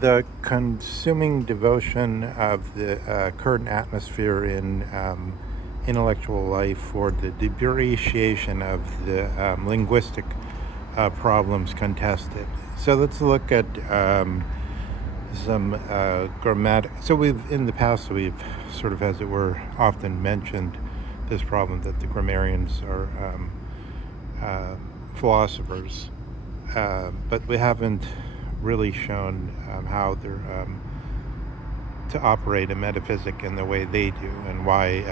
The consuming devotion of the current atmosphere in intellectual life for the depreciation of the linguistic problems contested. So let's look at some grammatic. So in the past, we've sort of, as it were, often mentioned this problem that the grammarians are philosophers, but we haven't really shown how they're to operate a metaphysic in the way they do and why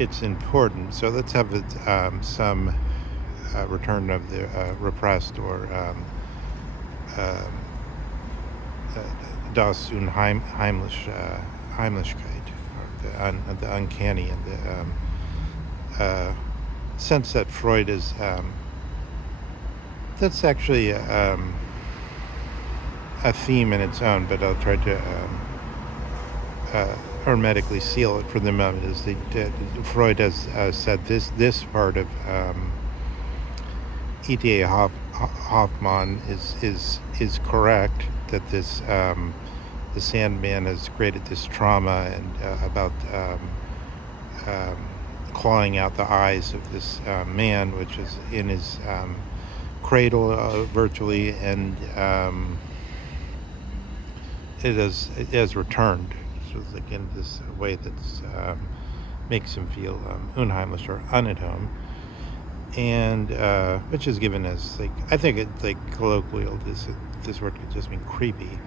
it's important. So let's have some return of the repressed or das Unheimlichkeit, or the uncanny, and the sense that Freud is that's actually a theme in its own, but I'll try to hermetically seal it for the moment. Is Freud has said this part of E.T.A. Hoffmann is correct, that this the Sandman has created this trauma and about clawing out the eyes of this man, which is in his cradle virtually, and it has returned. So it's like in this way that's makes him feel unheimlich, or at home, and which is given as, like, I think it's like colloquial. This word could just mean creepy.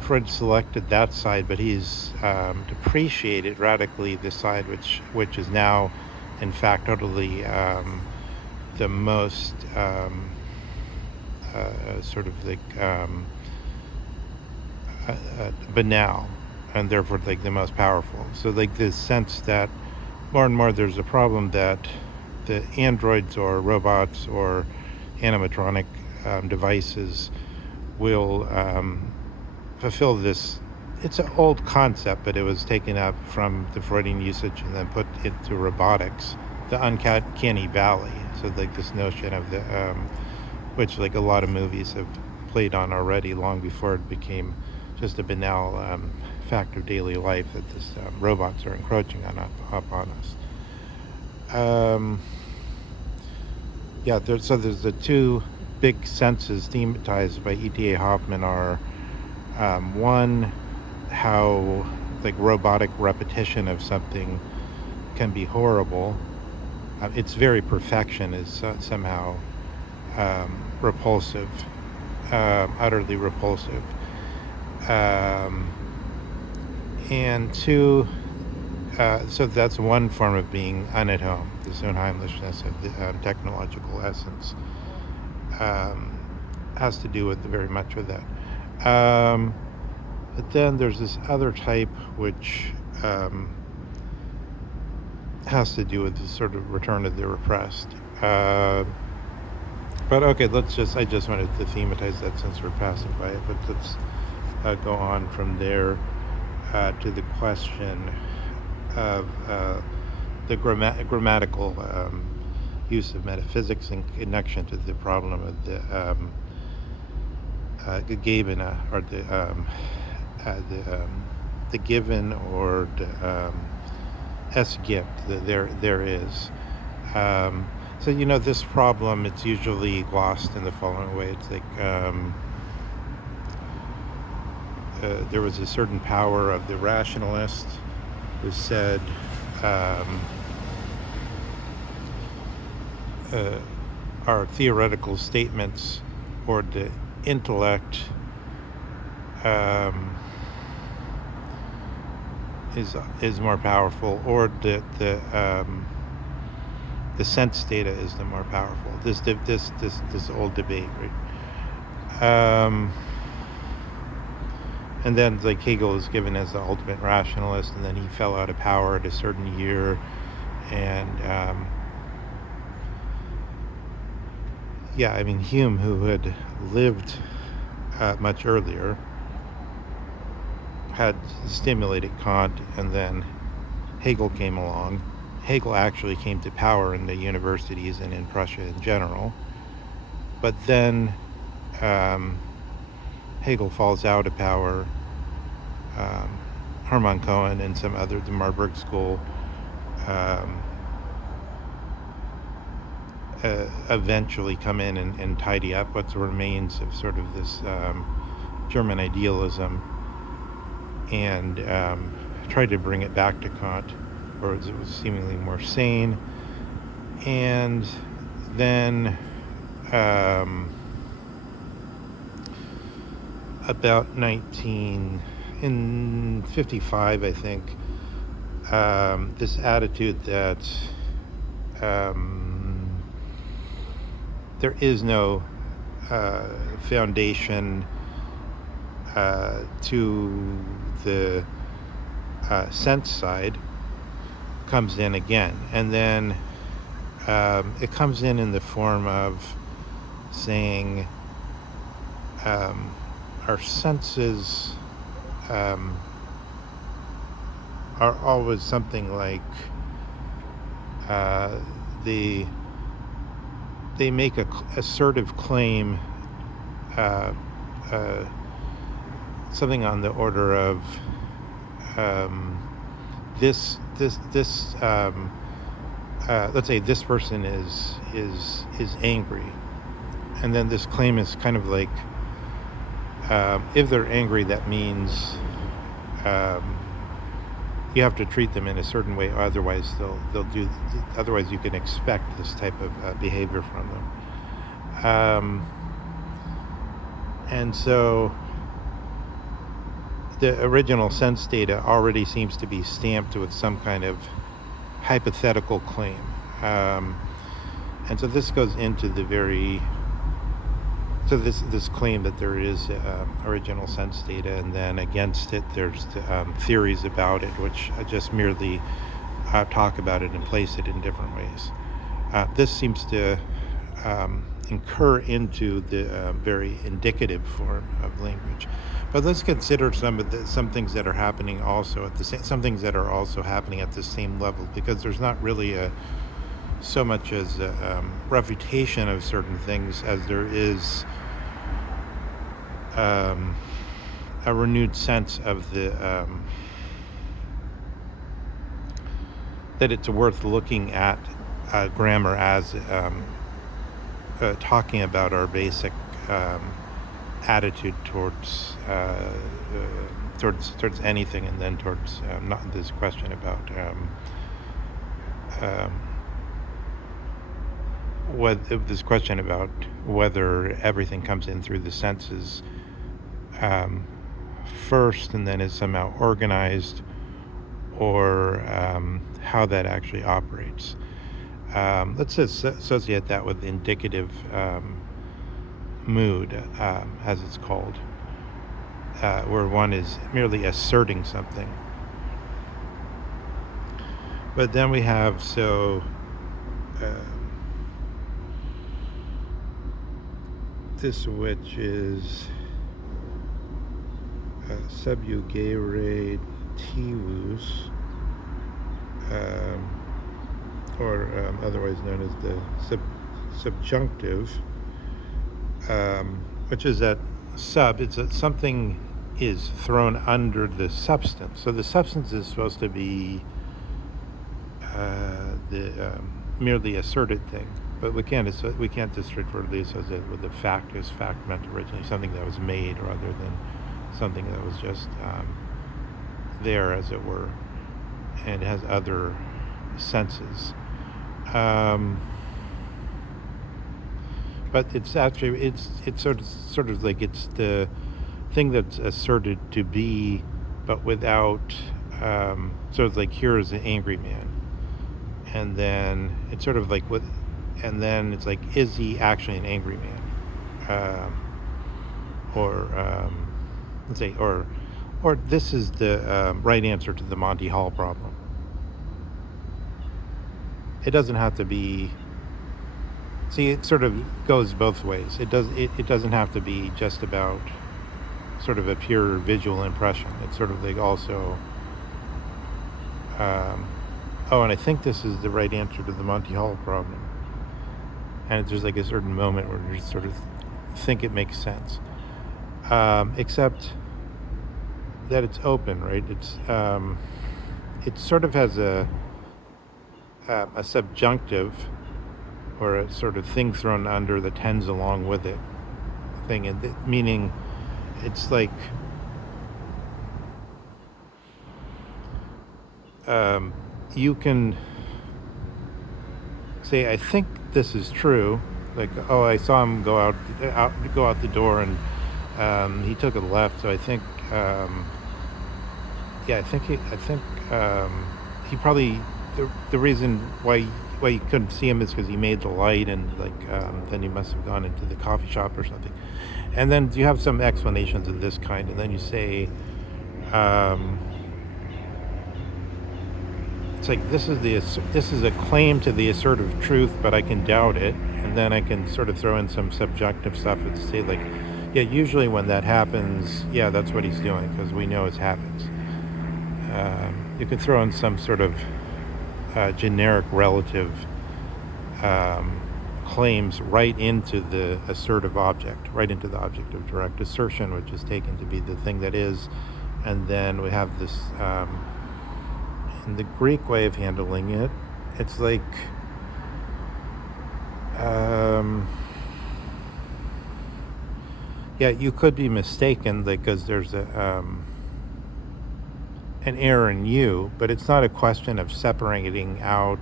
Freud selected that side, but he's depreciated radically the side which is now, in fact, totally the most sort of like banal, and therefore like the most powerful. So like this sense that more and more there's a problem that the androids or robots or animatronic devices will fulfill this. It's an old concept, but it was taken up from the Freudian usage and then put into robotics, the uncanny valley. So like this notion of the which like a lot of movies have played on already, long before it became just a banal fact of daily life, that this robots are encroaching upon us. There's the two big senses thematized by E.T.A. Hoffmann are one, how like robotic repetition of something can be horrible. Its very perfection is somehow repulsive, utterly repulsive. And two, so that's one form of being at home, this unheimlichness of the technological essence. Has to do with very much with that. But then there's this other type which has to do with the sort of return of the repressed. But okay, I just wanted to thematize that since we're passing by it, but let's go on from there to the question of the grammatical use of metaphysics in connection to the problem of the Gegebene, or the given, or the es gibt, there is. So this problem, it's usually lost in the following way. It's like there was a certain power of the rationalist who said our theoretical statements, or the intellect, is more powerful, or the sense data is the more powerful. This old debate, right? And then like Hegel is given as the ultimate rationalist, and then he fell out of power at a certain year, and Hume, who had lived much earlier, had stimulated Kant, and then Hegel came along, Hegel actually came to power in the universities and in Prussia in general. But then Hegel falls out of power. Hermann Cohen and some other, the Marburg School, eventually come in and tidy up what remains of sort of this German idealism and try to bring it back to Kant, or it was seemingly more sane. And then about 1955, I think, this attitude that there is no foundation to the sense side comes in again. And then it comes in the form of saying our senses are always something like they make a assertive claim, something on the order of this let's say this person is angry, and then this claim is kind of like if they're angry, that means you have to treat them in a certain way, otherwise otherwise you can expect this type of behavior from them. And so the original sense data already seems to be stamped with some kind of hypothetical claim. And so this goes into the this claim that there is original sense data, and then against it there's theories about it which just merely talk about it and place it in different ways. This seems to incur into the very indicative form of language. But let's consider some things that are happening also at some things that are also happening at the same level, because there's not really so much as a refutation of certain things as there is a renewed sense of that it's worth looking at grammar as talking about our basic attitude towards anything, and then towards not this question about whether everything comes in through the senses first and then is somehow organized, or how that actually operates. Let's associate that with indicative mood, as it's called, where one is merely asserting something. But then we have this, which is subjugere tivus, or otherwise known as the subjunctive, which is that it's that something is thrown under the substance. So the substance is supposed to be the merely asserted thing, but we can't just straightforwardly associate it with the fact as fact meant originally, something that was made rather than something that was just there, as it were, and has other senses. But it's actually it's sort of like it's the thing that's asserted to be, but without sort of like, here is an angry man, and then it's sort of like and then it's like, is he actually an angry man, or let's say, or this is the right answer to the Monty Hall problem. It doesn't have to be. See, it sort of goes both ways. It doesn't have to be just about sort of a pure visual impression. It's sort of like also Oh, and I think this is the right answer to the Monty Hall problem. And there's like a certain moment where you sort of think it makes sense. Except that it's open, right? It sort of has a subjunctive or a sort of thing thrown under that tends along with it thing, and meaning it's like you can say, I think this is true, like, oh, I saw him go out the door, and he took a left, so I think I think he probably, the reason why you couldn't see him is because he made the light, and then he must have gone into the coffee shop or something. And then you have some explanations of this kind, and then you say, it's like this is a claim to the assertive truth, but I can doubt it, and then I can sort of throw in some subjective stuff and say, like, yeah, usually when that happens, yeah, that's what he's doing, because we know it happens. You could throw in some sort of generic relative claims right into the assertive object, right into the object of direct assertion, which is taken to be the thing that is. And then we have this, in the Greek way of handling it, it's like, yeah, you could be mistaken, because there's an error in you, but it's not a question of separating out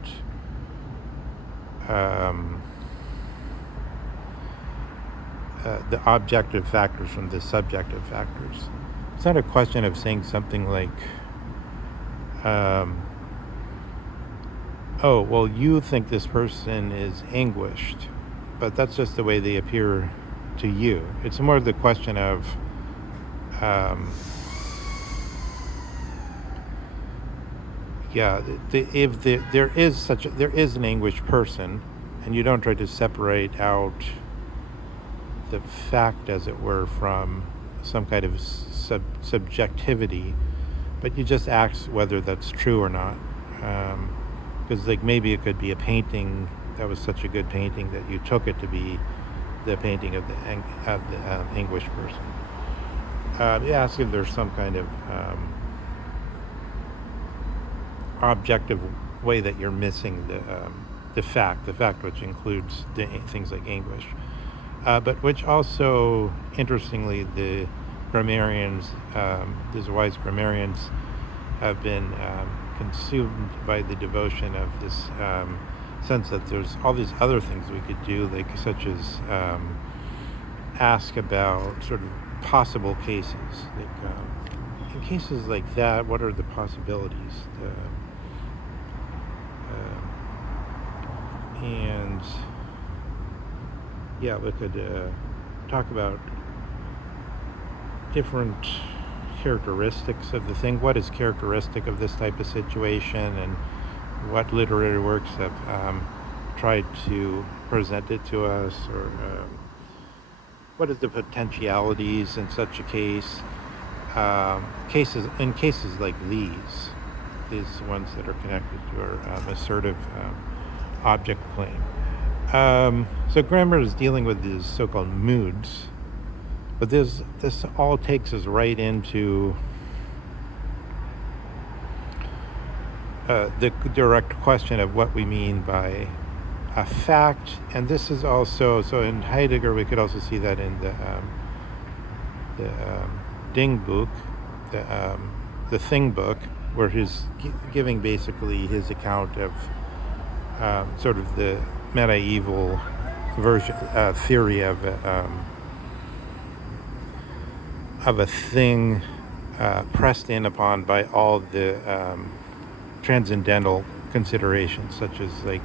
the objective factors from the subjective factors. It's not a question of saying something like, oh, well, you think this person is anguished, but that's just the way they appear to you. It's more the question of if there is an anguished person, and you don't try to separate out the fact, as it were, from some kind of subjectivity, but you just ask whether that's true or not, because like maybe it could be a painting that was such a good painting that you took it to be the painting of the anguished person. You ask if there's some kind of objective way that you're missing the fact which includes things like anguish, but which also, interestingly, the grammarians, these wise grammarians, have been consumed by the devotion of this sense that there's all these other things we could do, like such as ask about sort of possible cases, like in cases like that, what are the possibilities? And yeah, we could talk about different characteristics of the thing. What is characteristic of this type of situation, and what literary works have tried to present it to us, or what is the potentialities in such a case? Cases like these ones that are connected to our assertive object claim. So grammar is dealing with these so-called moods, but this all takes us right into the direct question of what we mean by a fact. And this is also, so in Heidegger we could also see that in the Ding book, the Thing book, where he's giving basically his account of sort of the medieval version theory of a thing pressed in upon by all the transcendental considerations, such as like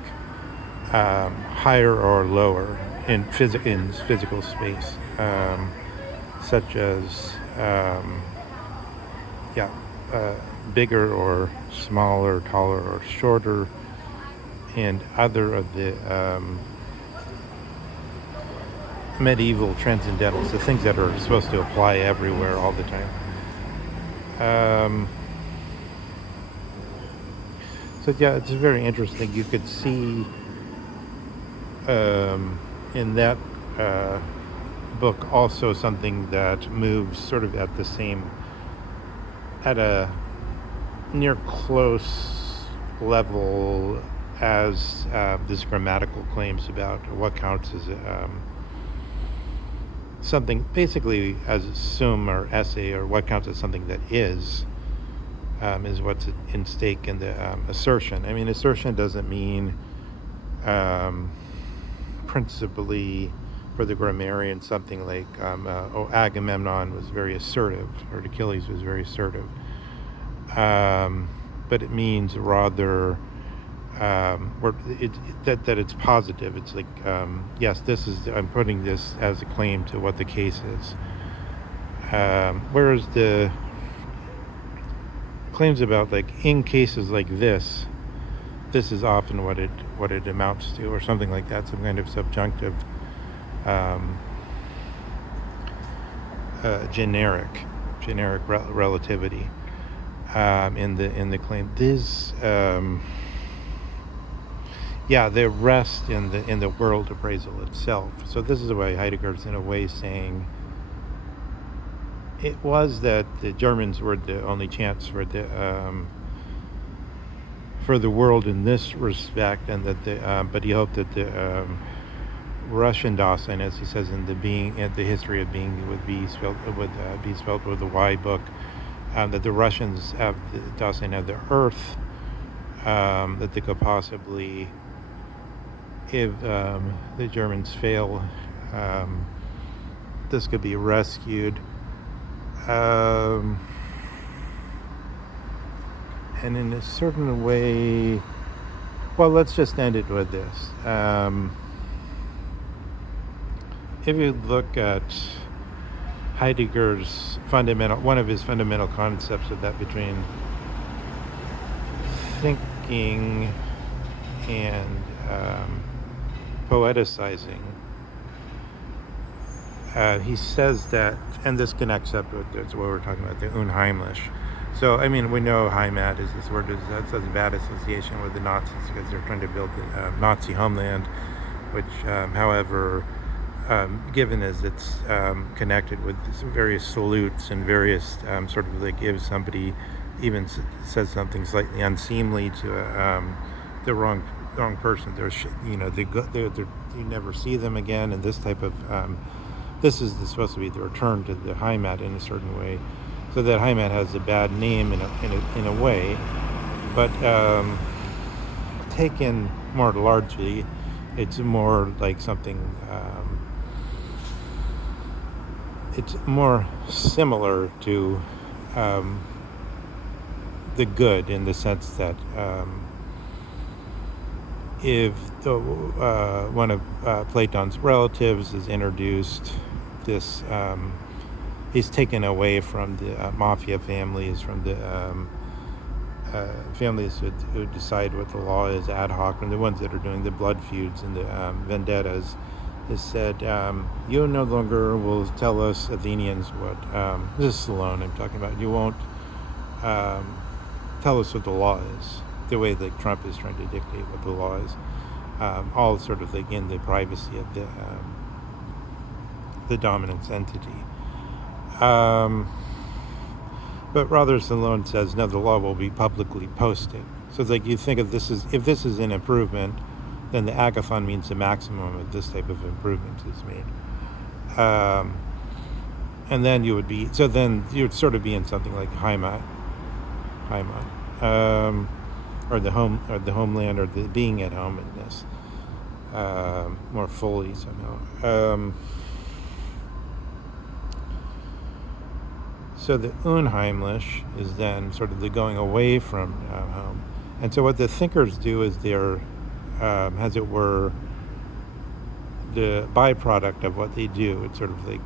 higher or lower in physical space, such as bigger or smaller, taller or shorter, and other of the medieval transcendentals, the things that are supposed to apply everywhere all the time. So yeah, it's very interesting. You could see in that uh, book also something that moves sort of at the same, at a near close level as this grammatical claims about what counts as something, basically as sum or essay, or what counts as something that is what's in stake in the assertion. I mean, assertion doesn't mean principally for the grammarian something like Agamemnon was very assertive, or Achilles was very assertive, but it means rather that it's positive. It's like yes, this is, I'm putting this as a claim to what the case is, whereas the claims about like in cases like this is often what it amounts to, or something like that, some kind of subjunctive generic relativity in the claim. This the rest in the world appraisal itself. So this is why Heidegger's in a way saying it was that the Germans were the only chance for the world in this respect, and that but he hoped that the Russian Dasein, as he says in the history of being, would be spelled with a Y book, that the Russians have the Dasein of the earth, that they could possibly, if the Germans fail, this could be rescued. And in a certain way, well, let's just end it with this. If you look at Heidegger's one of his fundamental concepts of that between thinking and poeticizing, he says that, and this connects up with what we're talking about, the unheimlich. So, I mean, we know Heimat is this word, that's a bad association with the Nazis because they're trying to build the Nazi homeland, which, however, given as it's connected with various salutes and various sort of like, if somebody even says something slightly unseemly to the wrong person, you never see them again, and this type of this is supposed to be the return to the Heimat in a certain way. So that Heimat has a bad name in a way, but taken more largely, it's more like something. It's more similar to the good, in the sense that if one of Platon's relatives is introduced, this he's taken away from the mafia families, from the families who decide what the law is ad hoc, and the ones that are doing the blood feuds and the vendettas, is said, you no longer will tell us Athenians what, this is Solon I'm talking about, you won't tell us what the law is, the way that Trump is trying to dictate what the law is, all sort of like in the privacy of the dominance entity. But rather, Solon says, no, the law will be publicly posted. So it's like, you think of this as, if this is an improvement, then the agathon means the maximum of this type of improvement is made. And then you would sort of be in something like Heimat, or the homeland, or the being at home in this, more fully somehow. So the unheimlich is then sort of the going away from home. And so what the thinkers do is they're, as it were, the byproduct of what they do. It's sort of like,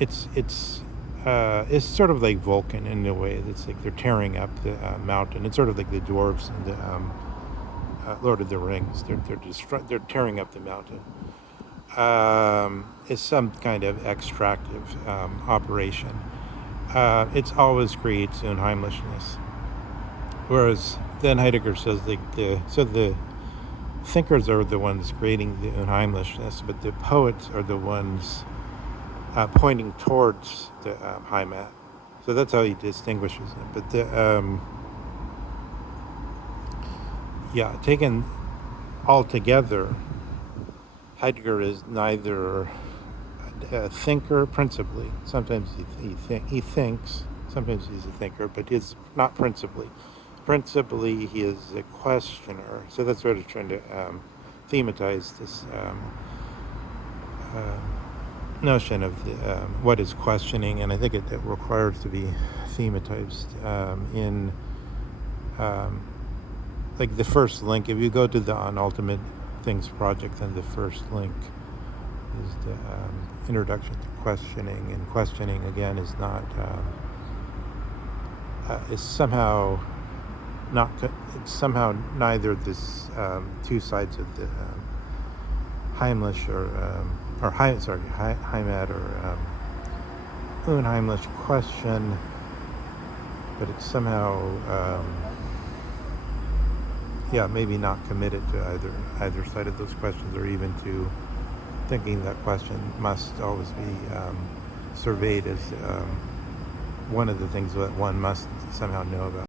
it's sort of like Vulcan in a way. It's like they're tearing up the mountain. It's sort of like the dwarves in the Lord of the Rings. They're tearing up the mountain. It's some kind of extractive operation. It always creates unheimlichness. Whereas then Heidegger says so the thinkers are the ones creating the unheimlichness, but the poets are the ones pointing towards the Heimat. So that's how he distinguishes them. But taken all together, Heidegger is neither a thinker principally. Sometimes he thinks. Sometimes he's a thinker, but he's not principally. Principally, he is a questioner. So that's what I'm trying to thematize this notion of what is questioning, and I think it requires to be thematized in like the first link. If you go to the On Ultimate Things project, then the first link is the introduction to questioning, and questioning again is not is somehow not it's somehow neither this two sides of the Heimlich or Heimat or unheimlich question, but it's somehow maybe not committed to either side of those questions, or even to thinking that question must always be surveyed as one of the things that one must somehow know about.